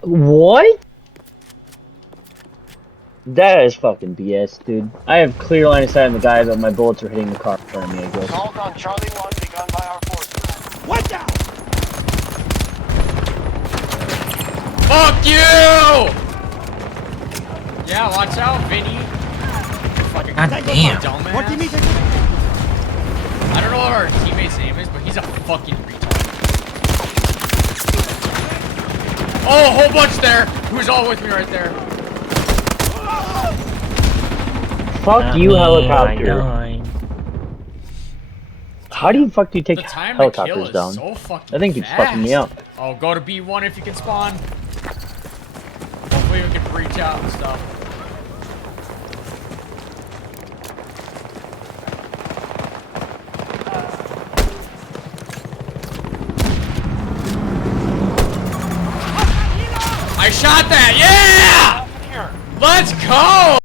What? That is fucking BS, dude. I have clear line of sight on the guy, but my bullets are hitting the car in front of me, I guess. Assault on Charlie 1 begun by our forces. What now? Fuck you! Yeah, watch out, Vinny. Fucking God damn. dumbass. What do you mean? I don't know what our teammate's name is, but he's a fucking retard. Oh, a whole bunch there. Who's all with me right there? Fuck you, helicopter. How do you do you take The time to helicopters kill is down? so fucking That thing keeps fucking me up. Oh, go to B1 if you can spawn. Hopefully we can breach out and stuff. I shot that! Yeah! Let's go!